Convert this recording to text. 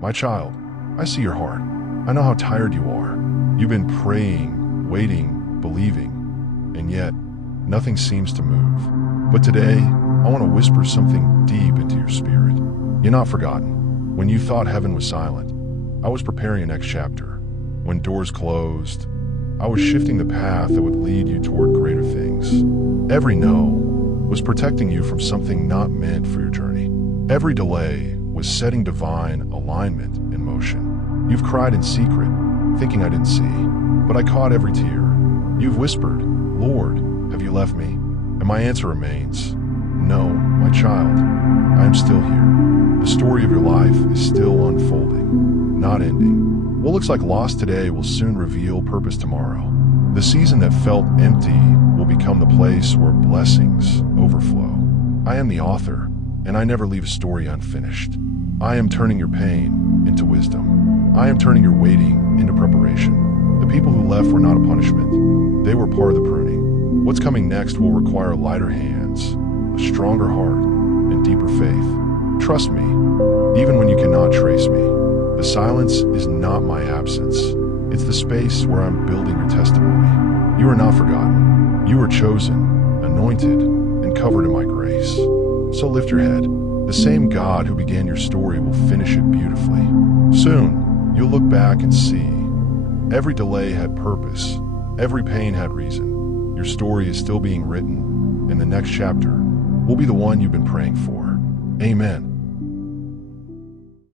My child, I see your heart. I know how tired you are. You've been praying, waiting, believing, and yet nothing seems to move. But today, I want to whisper something deep into your spirit. You're not forgotten. When you thought heaven was silent, I was preparing a next chapter. When doors closed, I was shifting the path that would lead you toward greater things. Every no was protecting you from something not meant for your journey. Every delay was setting divine alignment in motion. You've cried in secret, thinking I didn't see, but I caught every tear. You've whispered, "Lord, have you left me?" And my answer remains, "No, my child, I am still here." The story of your life is still unfolding, not ending. What looks like loss today will soon reveal purpose tomorrow. The season that felt empty will become the place where blessings overflow. I am the author, and I never leave a story unfinished. I am turning your pain into wisdom. I am turning your waiting into preparation. The people who left were not a punishment. They were part of the pruning. What's coming next will require lighter hands, a stronger heart, and deeper faith. Trust me, even when you cannot trace me. The silence is not my absence. It's the space where I'm building your testimony. You are not forgotten. You are chosen, anointed, and covered in my grace. So lift your head. The same God who began your story will finish it beautifully. Soon, you'll look back and see every delay had purpose. Every pain had reason. Your story is still being written, and the next chapter will be the one you've been praying for. Amen.